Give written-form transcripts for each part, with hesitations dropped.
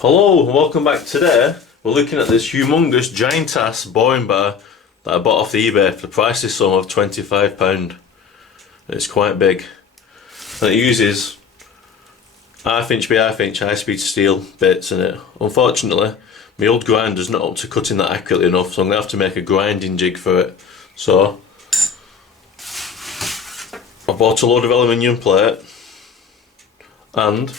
Hello and welcome back. Today we're looking at this humongous giant ass boring bar that I bought off the eBay for the priceless sum of £25. It's quite big and it uses half inch by half inch high speed steel bits in it. Unfortunately my old grinder's not up to cutting that accurately enough, so I'm going to have to make a grinding jig for it. So I bought a load of aluminium plate, and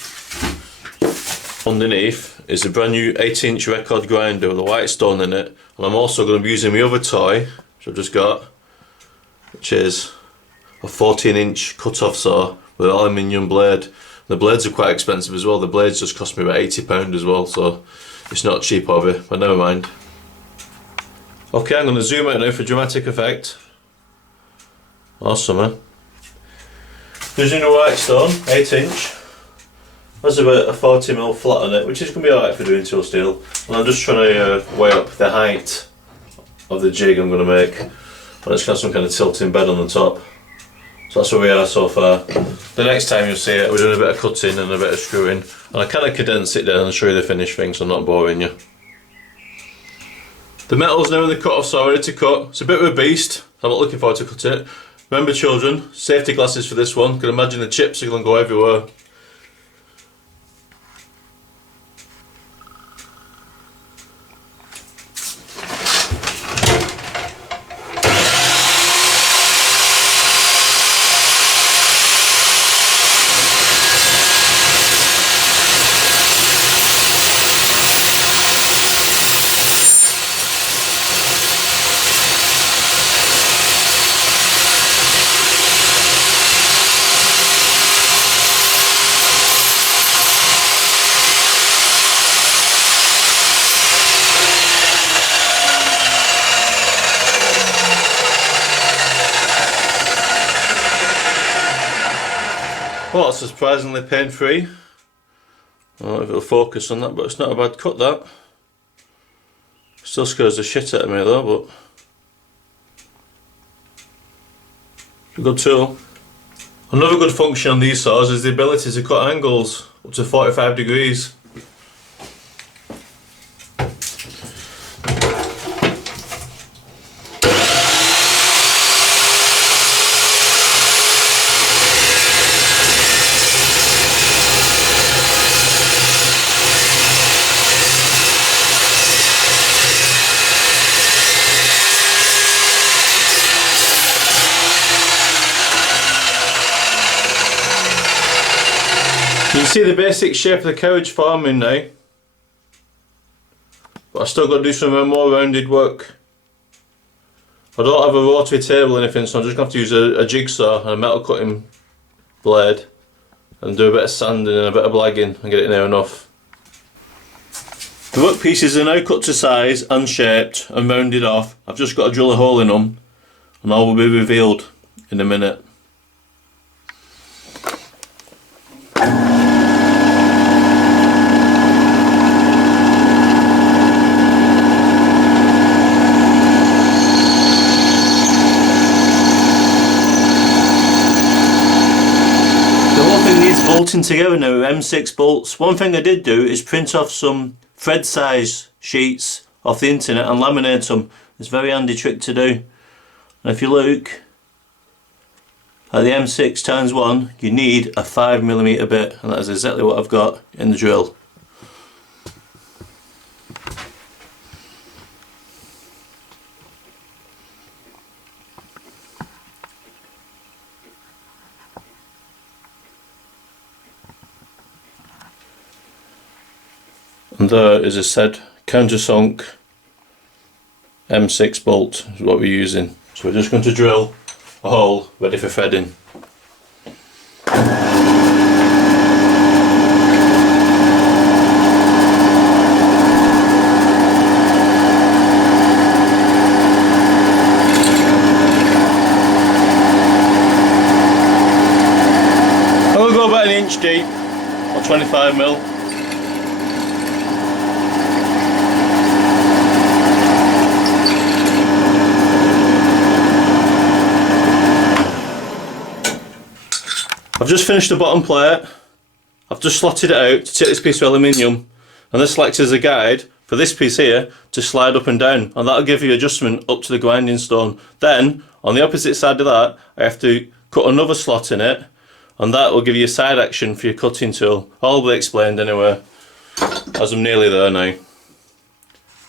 underneath is a brand new 8-inch record grinder with a white stone in it. And I'm also going to be using my other toy, which I've just got, which is a 14-inch cut-off saw with an aluminium blade. The blades are quite expensive as well. The blades just cost me about £80 as well, so it's not a cheap hobby, but never mind. Okay, I'm going to zoom out now for dramatic effect. Awesome, eh? Using a white stone, 8-inch. There's about a 40mm flat on it, which is going to be alright for doing tool steel. And I'm just trying to weigh up the height of the jig I'm going to make. And it's going to have some kind of tilting bed on the top. So that's where we are so far. The next time you'll see it, we're doing a bit of cutting and a bit of screwing. And I kind of condense it down and show you the finished thing so I'm not boring you. The metal's now in the cut-off saw, ready to cut. It's a bit of a beast. I'm not looking forward to cutting it. Remember children, safety glasses for this one. You can imagine the chips are going to go everywhere. Well, it's surprisingly pain-free. I don't know if it'll focus on that, but it's not a bad cut, that. Still scares the shit out of me though, but it's a good tool. Another good function on these saws is the ability to cut angles up to 45 degrees. You can see the basic shape of the carriage forming now, but I've still got to do some more rounded work. I don't have a rotary table or anything, so I'm just going to have to use a jigsaw and a metal cutting blade and do a bit of sanding and a bit of blagging and get it near enough. The work pieces are now cut to size and shaped and rounded off. I've just got to drill a hole in them and all will be revealed in a minute. Bolting together now with M6 bolts. One thing I did do is print off some thread size sheets off the internet and laminate them. It's a very handy trick to do. And if you look at the M6 times 1, you need a 5mm bit, and that is exactly what I've got in the drill. And there is a said countersunk M6 bolt is what we're using. So we're just going to drill a hole ready for threading. I'm going to go about 1 inch deep or 25mm. I've just finished the bottom plate. I've just slotted it out to take this piece of aluminium and this acts as a guide for this piece here to slide up and down, and that'll give you adjustment up to the grinding stone. Then on the opposite side of that I have to cut another slot in it, and that will give you a side action for your cutting tool. All will be explained anyway, as I'm nearly there now.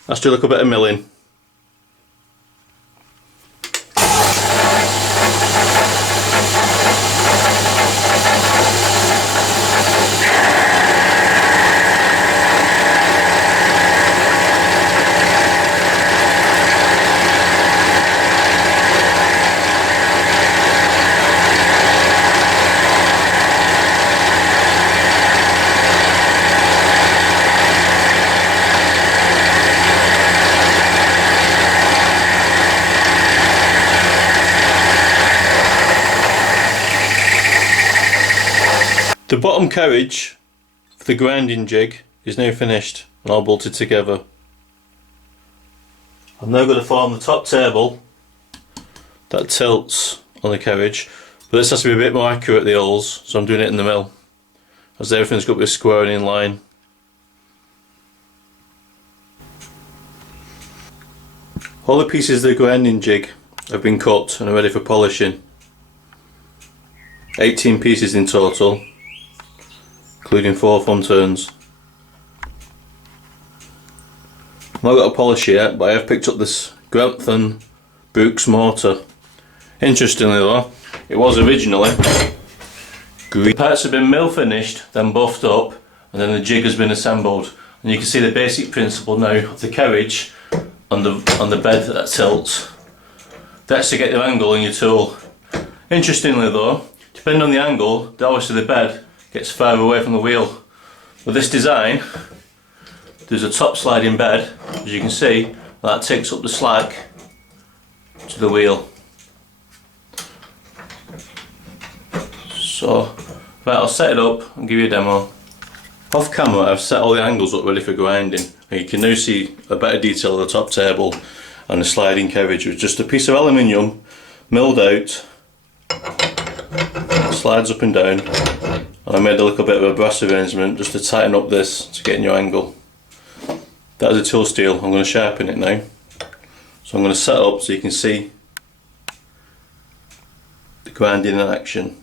Let's do a little bit of milling. The bottom carriage for the grinding jig is now finished and all bolted together. I'm now going to form the top table that tilts on the carriage, but this has to be a bit more accurate at the holes, so I'm doing it in the mill, as everything's got to be square and in line. All the pieces of the grinding jig have been cut and are ready for polishing. 18 pieces in total, including 4 thumb turns. I've not got a polish yet, but I have picked up this Grantham Brooks mortar. Interestingly though, it was originally green. Parts have been mill finished, then buffed up, and then the jig has been assembled. And you can see the basic principle now of the carriage on the bed that tilts. That's to get the angle in your tool. Interestingly though, depending on the angle, obviously the bed gets far away from the wheel. With this design, there's a top sliding bed, as you can see, that takes up the slack to the wheel. So, right, I'll set it up and give you a demo. Off camera I've set all the angles up ready for grinding, and you can now see a better detail of the top table and the sliding carriage. With just a piece of aluminium milled out, slides up and down, and I made a little bit of a brass arrangement just to tighten up this to get a new angle. That is a tool steel. I'm going to sharpen it now. So I'm going to set up so you can see the grinding in action.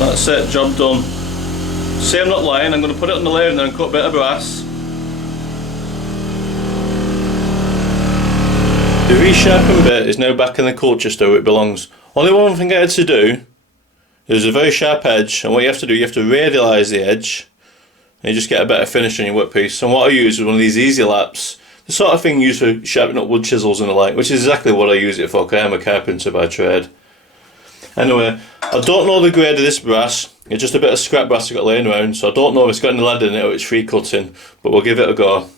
That's it, job done. See, I'm not lying, I'm going to put it on the lathe now and cut a bit of brass. The resharpened bit is now back in the Colchester where it belongs. Only one thing I had to do, there's a very sharp edge, and what you have to do, you have to radialise the edge, and you just get a better finish on your workpiece. And what I use is one of these easy laps, the sort of thing used for sharpening up wood chisels and the like, which is exactly what I use it for, because I am a carpenter by trade. Anyway, I don't know the grade of this brass. It's just a bit of scrap brass I got laying around, so I don't know if it's got any lead in it or it's free cutting, but we'll give it a go.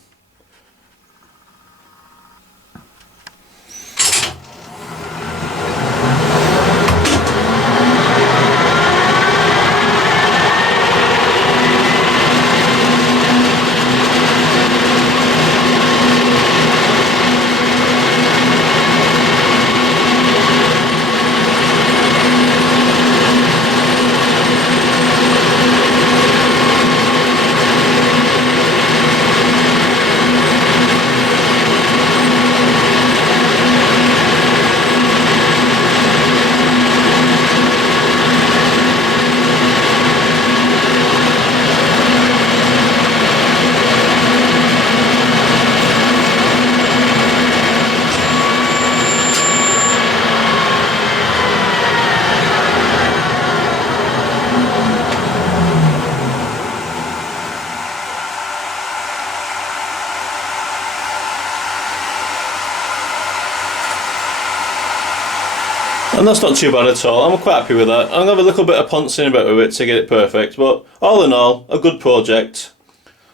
And that's not too bad at all. I'm quite happy with that. I'm going to have a little bit of poncing about with it to get it perfect, but all in all, a good project.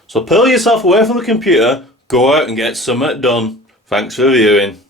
So pull yourself away from the computer, go out and get something done. Thanks for viewing.